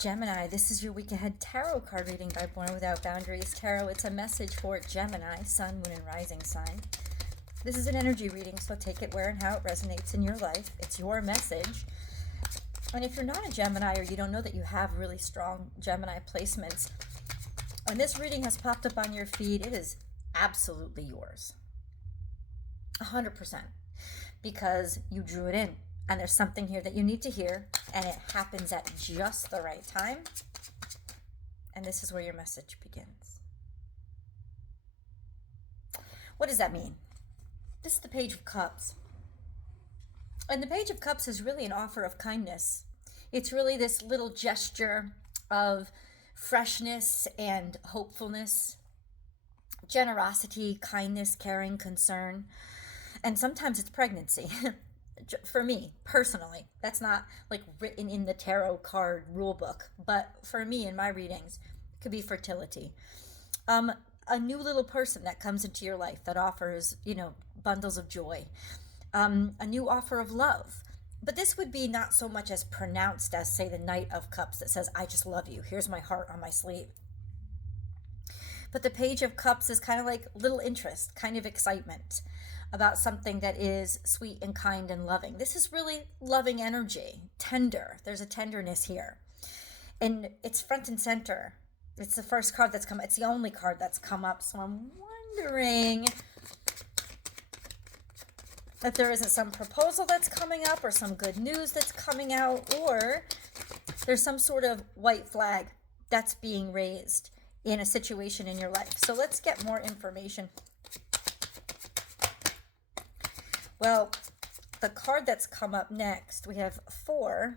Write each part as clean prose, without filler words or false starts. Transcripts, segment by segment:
Gemini, this is your week ahead tarot card reading by Born Without Boundaries Tarot. It's a message for Gemini, sun, moon, and rising sign. This is an energy reading, so take it where and how it resonates in your life. It's your message. And if you're not a Gemini or you don't know that you have really strong Gemini placements, when this reading has popped up on your feed, it is absolutely yours. 100%. Because you drew it in. And there's something here that you need to hear, and it happens at just the right time. And this is where your message begins. What does that mean? This is the Page of Cups. And the Page of Cups is really an offer of kindness. It's really this little gesture of freshness and hopefulness, generosity, kindness, caring, concern. And sometimes it's pregnancy. For me, personally, that's not like written in the tarot card rule book, but for me in my readings, it could be fertility. A new little person that comes into your life that offers, bundles of joy. A new offer of love. But this would be not so much as pronounced as, say, the Knight of Cups that says, I just love you. Here's my heart on my sleeve. But the Page of Cups is kind of like little interest, kind of excitement about something that is sweet and kind and loving. This is really loving energy, tender. There's a tenderness here. And it's front and center. It's the first card that's come, it's the only card that's come up. So I'm wondering if there isn't some proposal that's coming up or some good news that's coming out, or there's some sort of white flag that's being raised in a situation in your life. So let's get more information. Well, the card that's come up next, we have 4.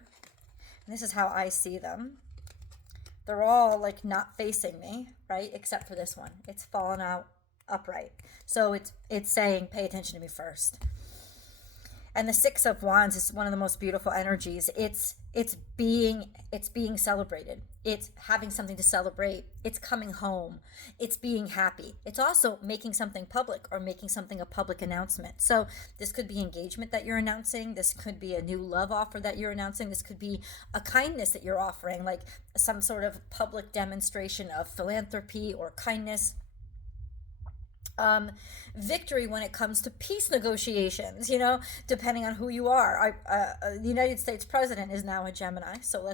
And this is how I see them. They're all like not facing me, right? Except for this one. It's fallen out upright. So it's saying, pay attention to me first. And the 6 of Wands is one of the most beautiful energies. It's being celebrated. It's having something to celebrate. It's coming home. It's being happy. It's also making something public or making something a public announcement. So this could be engagement that you're announcing. This could be a new love offer that you're announcing. This could be a kindness that you're offering, like some sort of public demonstration of philanthropy or kindness. Victory when it comes to peace negotiations, depending on who you are. The United States president is now a Gemini, so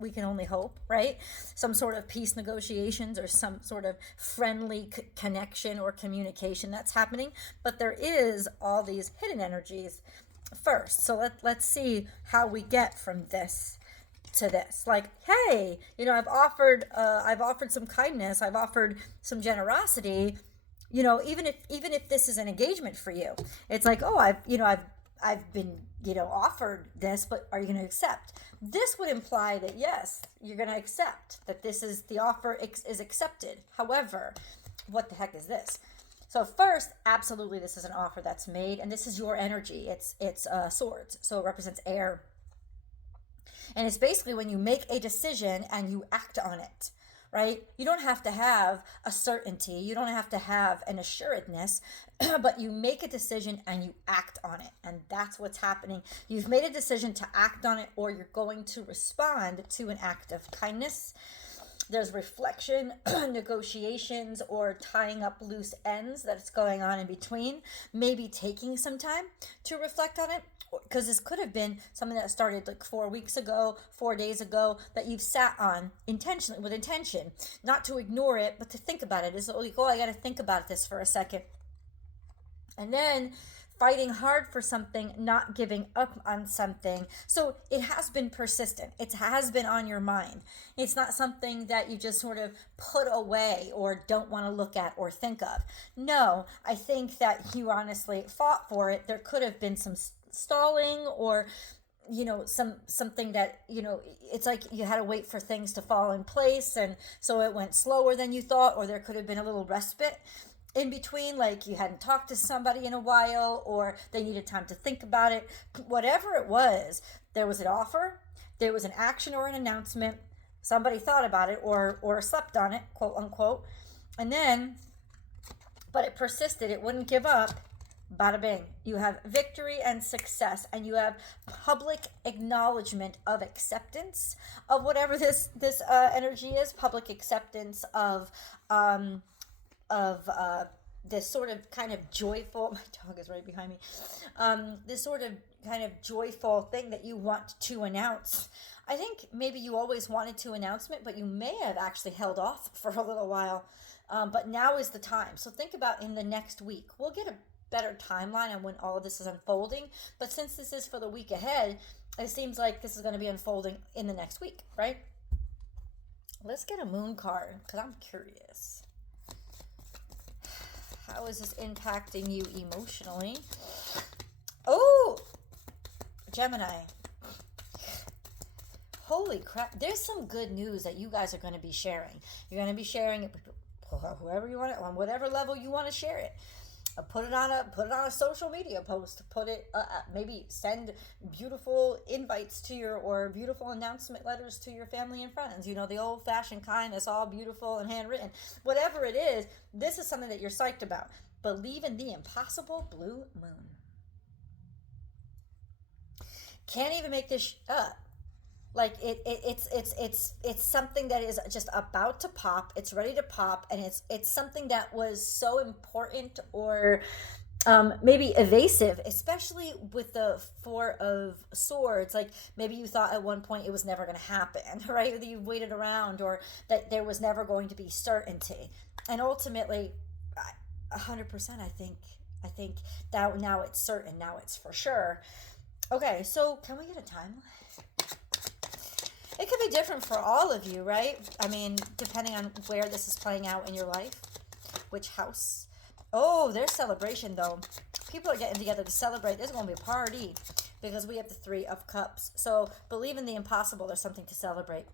we can only hope, right? Some sort of peace negotiations or some sort of friendly connection or communication that's happening. But there is all these hidden energies first. So let's see how we get from this to this. Like, hey, I've offered some kindness, I've offered some generosity. Even if this is an engagement for you, it's like, oh, I've been, offered this, but are you going to accept? This would imply that yes, you're going to accept, that this is the offer is accepted. However, what the heck is this? So first, absolutely, this is an offer that's made, and this is your energy. It's swords, so it represents air, and it's basically when you make a decision and you act on it. Right? You don't have to have a certainty. You don't have to have an assuredness, but you make a decision and you act on it. And that's what's happening. You've made a decision to act on it, or you're going to respond to an act of kindness. There's reflection, negotiations, or tying up loose ends that's going on in between. Maybe taking some time to reflect on it, because this could have been something that started like 4 weeks ago, 4 days ago, that you've sat on intentionally, with intention, not to ignore it, but to think about it. It's like, oh, I got to think about this for a second. And then fighting hard for something, not giving up on something. So it has been persistent. It has been on your mind. It's not something that you just sort of put away or don't want to look at or think of. No, I think that you honestly fought for it. There could have been some stalling, or something that it's like you had to wait for things to fall in place, and so it went slower than you thought, or there could have been a little respite in between, like you hadn't talked to somebody in a while, or they needed time to think about it. Whatever it was, there was an offer, there was an action or an announcement, somebody thought about it or slept on it, quote unquote, and then but it persisted, it wouldn't give up. Bada bing. You have victory and success, and you have public acknowledgement of acceptance of whatever this energy is. Public acceptance um, of this sort of kind of joyful. My dog is right behind me. This sort of kind of joyful thing that you want to announce. I think maybe you always wanted to announcement, but you may have actually held off for a little while. But now is the time. So think about in the next week. We'll get a better timeline on when all of this is unfolding. But since this is for the week ahead, it seems like this is going to be unfolding in the next week, right? Let's get a moon card because I'm curious. How is this impacting you emotionally? Oh, Gemini. Holy crap. There's some good news that you guys are going to be sharing. You're going to be sharing it whoever you want it, on whatever level you want to share it. Put it on a social media post. Put it maybe send beautiful invites to or beautiful announcement letters to your family and friends. You know, the old-fashioned kind that's all beautiful and handwritten. Whatever it is, this is something that you're psyched about. Believe in the impossible. Blue moon. Can't even make this up. Like it's something that is just about to pop. It's ready to pop, and it's something that was so important or maybe evasive, especially with the Four of Swords. Like maybe you thought at one point it was never going to happen, right? That you waited around, or that there was never going to be certainty. And ultimately, 100%, I think that now it's certain. Now it's for sure. Okay, so can we get a timeline? It could be different for all of you, right? I mean, depending on where this is playing out in your life, which house. Oh, there's celebration, though. People are getting together to celebrate. There's going to be a party because we have the Three of Cups. So believe in the impossible. There's something to celebrate.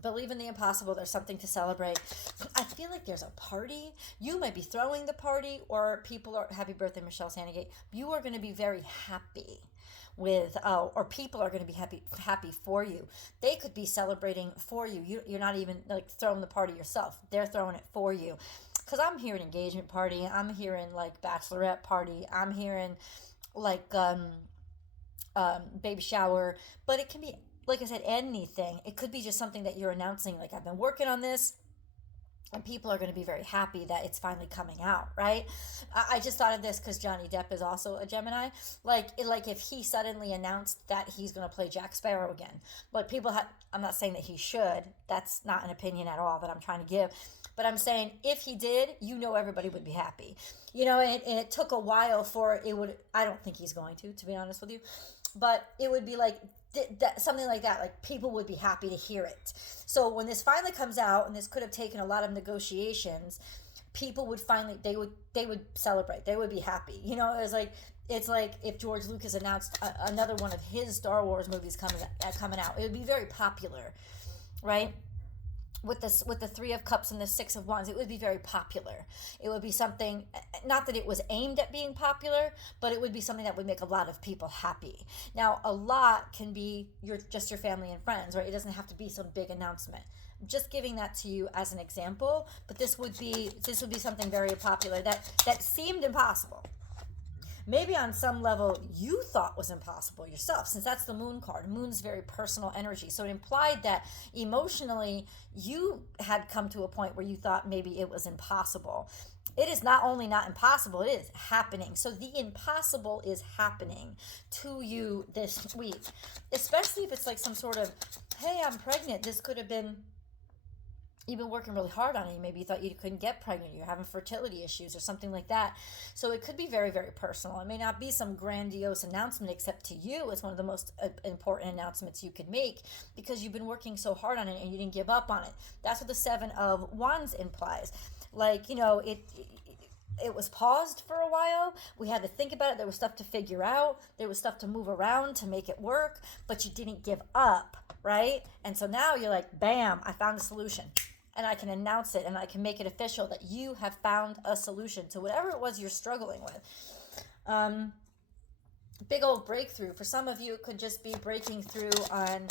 Believe in the impossible. There's something to celebrate. I feel like there's a party. You might be throwing the party, or people are, happy birthday, Michelle Sandegate. You are going to be very happy with or people are going to be happy for you. They could be celebrating for you. You're not even like throwing the party yourself. They're throwing it for you. Because I'm hearing engagement party, I'm hearing like bachelorette party, I'm hearing like baby shower, but it can be, like I said, anything. It could be just something that you're announcing, like I've been working on this, and people are going to be very happy that it's finally coming out, right? I just thought of this because Johnny Depp is also a Gemini. Like if he suddenly announced that he's going to play Jack Sparrow again, like I'm not saying that he should. That's not an opinion at all that I'm trying to give. But I'm saying if he did, everybody would be happy. And it took a while for it would, I don't think he's going to be honest with you. But it would be like, something like that, like people would be happy to hear it. So when this finally comes out, and this could have taken a lot of negotiations, people would finally they would celebrate. They would be happy. It's like if George Lucas announced another one of his Star Wars movies coming out, it would be very popular, right? With the Three of Cups and the Six of Wands, it would be very popular. It would be something, not that it was aimed at being popular, but it would be something that would make a lot of people happy. Now, a lot can be just your family and friends, right? It doesn't have to be some big announcement. I'm just giving that to you as an example, but this would be something very popular that seemed impossible. Maybe on some level you thought was impossible yourself, since that's the moon card. Moon's very personal energy. So it implied that emotionally you had come to a point where you thought maybe it was impossible. It is not only not impossible, it is happening. So the impossible is happening to you this week, especially if it's like some sort of, hey, I'm pregnant. This could have been, you've been working really hard on it. Maybe you thought you couldn't get pregnant. You're having fertility issues or something like that. So it could be very, very personal. It may not be some grandiose announcement, except to you, it's one of the most important announcements you could make because you've been working so hard on it and you didn't give up on it. That's what the Seven of Wands implies. Like, it was paused for a while. We had to think about it. There was stuff to figure out. There was stuff to move around to make it work, but you didn't give up, right? And so now you're like, bam, I found a solution. And I can announce it and I can make it official that you have found a solution to whatever it was you're struggling with. Big old breakthrough. For some of you, it could just be breaking through on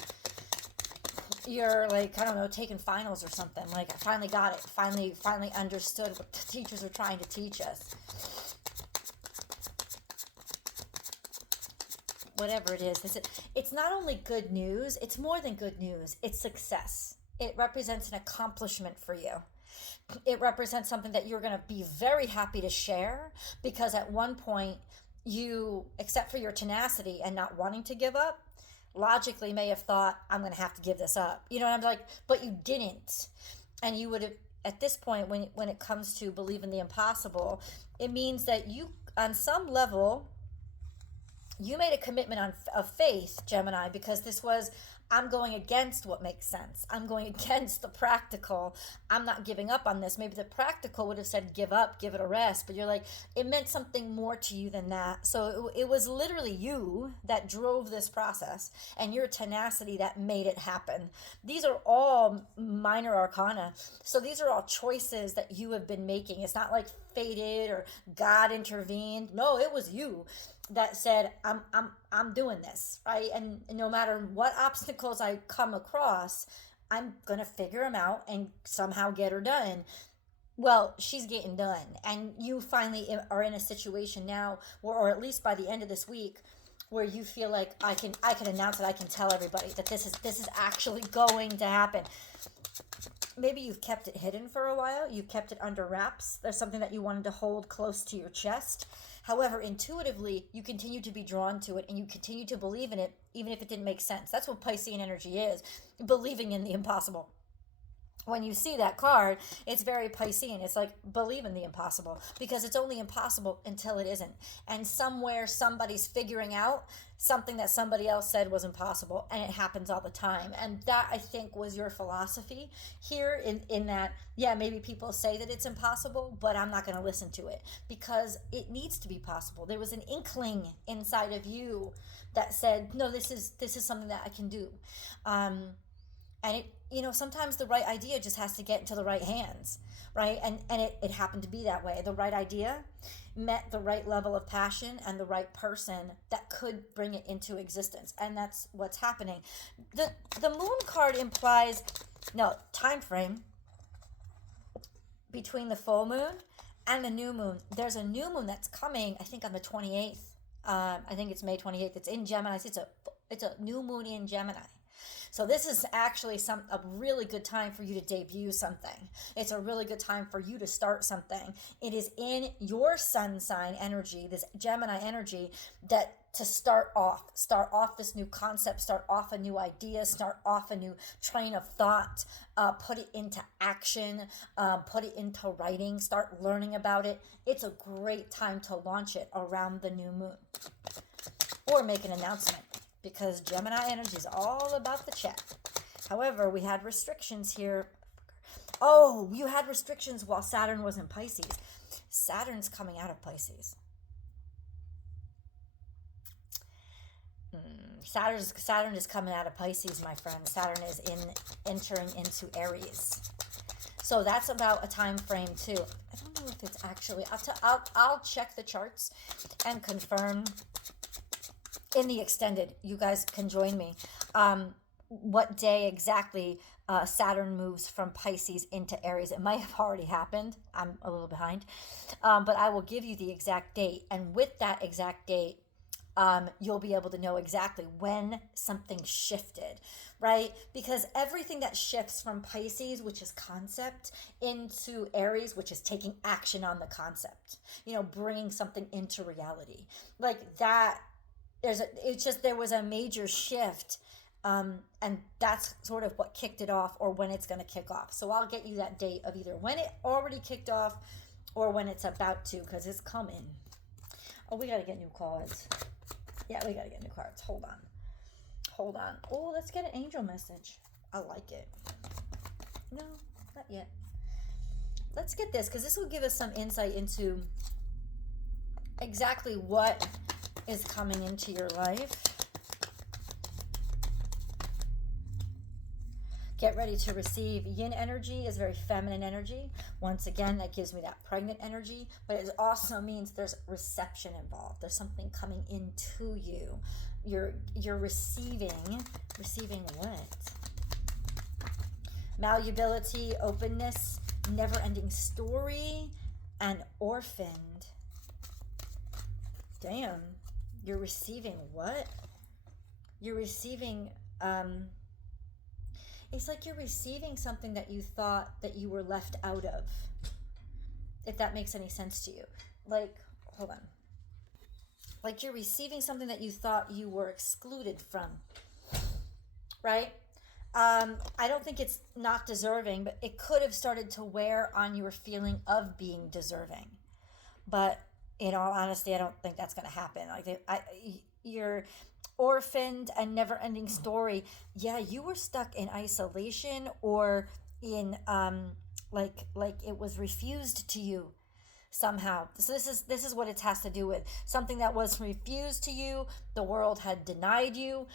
your, taking finals or something. Like, I finally got it. Finally understood what the teachers are trying to teach us. whatever it is. It's not only good news, it's more than good news. It's success. It represents an accomplishment for you. It represents something that you're going to be very happy to share, because at one point you, except for your tenacity and not wanting to give up, logically may have thought, I'm going to have to give this up. You know what I'm like? But you didn't. And you would have, at this point, when it comes to believing the impossible, it means that you, on some level, you made a commitment of faith, Gemini, because this was, I'm going against what makes sense. I'm going against the practical. I'm not giving up on this. Maybe the practical would have said, give up, give it a rest. But you're like, it meant something more to you than that. So it was literally you that drove this process and your tenacity that made it happen. These are all minor arcana. So these are all choices that you have been making. It's not like fated or God intervened. No, it was you that said, I'm doing this, right? And no matter what obstacles I come across, I'm gonna figure them out and somehow get her done. Well, she's getting done, and you finally are in a situation now, or at least by the end of this week, where you feel like I can announce it, I can tell everybody that this is actually going to happen. Maybe you've kept it hidden for a while. You've kept it under wraps. There's something that you wanted to hold close to your chest. However, intuitively, you continue to be drawn to it and you continue to believe in it, even if it didn't make sense. That's what Piscean energy is, believing in the impossible. When you see that card, it's very Piscean. It's like, believe in the impossible, because it's only impossible until it isn't. And somewhere somebody's figuring out something that somebody else said was impossible, and it happens all the time. And that, I think, was your philosophy here in that, yeah, maybe people say that it's impossible, but I'm not going to listen to it because it needs to be possible. There was an inkling inside of you that said, no, this is something that I can do. And it, sometimes the right idea just has to get into the right hands, right? And it happened to be that way. The right idea met the right level of passion and the right person that could bring it into existence. And that's what's happening. The moon card implies, time frame between the full moon and the new moon. There's a new moon that's coming, I think on the 28th. I think it's May 28th. It's in Gemini. It's a new moon in Gemini. So this is actually a really good time for you to debut something. It's a really good time for you to start something. It is in your sun sign energy, this Gemini energy, that to start off this new concept, start off a new idea, start off a new train of thought, put it into action, put it into writing, start learning about it. It's a great time to launch it around the new moon or make an announcement, because Gemini energy is all about the chat. However, we had restrictions here. Oh, you had restrictions while Saturn was in Pisces. Saturn's coming out of Pisces. Saturn is coming out of Pisces, my friend. Saturn is entering into Aries. So that's about a time frame too. I don't know if it's actually, I'll check the charts and confirm in the extended. You guys can join me. What day exactly Saturn moves from Pisces into Aries. It might have already happened. I'm a little behind. But I will give you the exact date. And with that exact date, you'll be able to know exactly when something shifted, right? Because everything that shifts from Pisces, which is concept, into Aries, which is taking action on the concept, bringing something into reality, like that. There was a major shift, and that's sort of what kicked it off, or when it's going to kick off. So I'll get you that date of either when it already kicked off or when it's about to, because it's coming. Oh, we got to get new cards. Yeah, we got to get new cards. Hold on. Oh, let's get an angel message. I like it. No, not yet. Let's get this, because this will give us some insight into exactly what is coming into your life. Get ready to receive. Yin energy is very feminine energy. Once again, that gives me that pregnant energy, but it also means there's reception involved. There's something coming into you. You're receiving what? Malleability, openness, never-ending story, and orphaned. Damn. You're receiving what? you're receiving, it's like you're receiving something that you thought that you were left out of, if that makes any sense to you. Like, hold on. Like you're receiving something that you thought you were excluded from, right? I don't think it's not deserving, but it could have started to wear on your feeling of being deserving. But in all honesty, I don't think that's going to happen. Like, you're orphaned and never-ending story. Yeah, you were stuck in isolation, or in like it was refused to you somehow. So this is what it has to do with something that was refused to you. The world had denied you.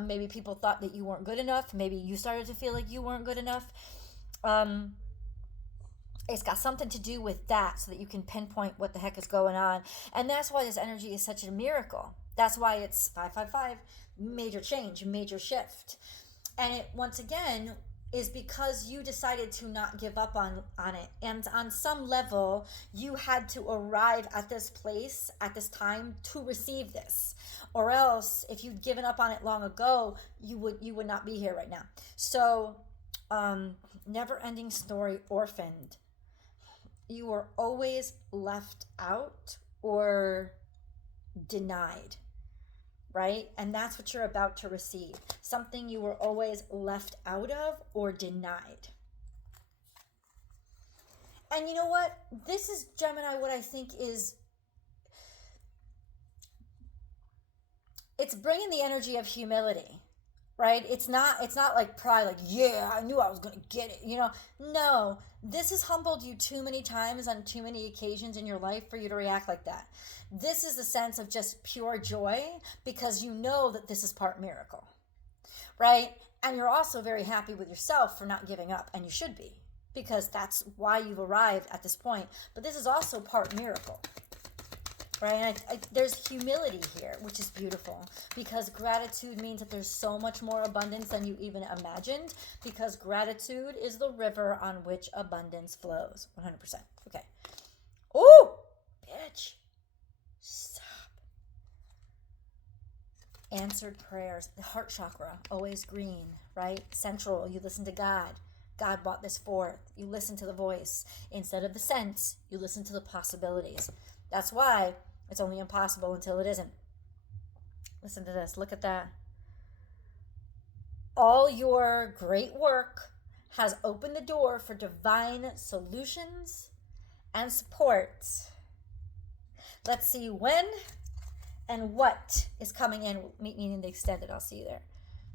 Maybe people thought that you weren't good enough. Maybe you started to feel like you weren't good enough. It's got something to do with that, so that you can pinpoint what the heck is going on. And that's why this energy is such a miracle. That's why it's 555, major change, major shift. And it, once again, is because you decided to not give up on it. And on some level, you had to arrive at this place at this time to receive this. Or else, if you'd given up on it long ago, you would not be here right now. So, never-ending story, orphaned. You were always left out or denied, right? And that's what you're about to receive. Something you were always left out of or denied. And you know what? This is, Gemini, what I think is, it's bringing the energy of humility, right? It's not like pride, like, yeah, I knew I was going to get it, No, this has humbled you too many times on too many occasions in your life for you to react like that. This is the sense of just pure joy, because you know that this is part miracle, right? And you're also very happy with yourself for not giving up, and you should be, because that's why you've arrived at this point. But this is also part miracle. Right? And there's humility here, which is beautiful, because gratitude means that there's so much more abundance than you even imagined, because gratitude is the river on which abundance flows. 100%. Okay. Oh, bitch. Stop. Answered prayers. The heart chakra, always green, right? Central. You listen to God. God brought this forth. You listen to the voice. Instead of the sense, you listen to the possibilities. That's why it's only impossible until it isn't. Listen to this. Look at that. All your great work has opened the door for divine solutions and support. Let's see when and what is coming in. Meet me in the extended. I'll see you there.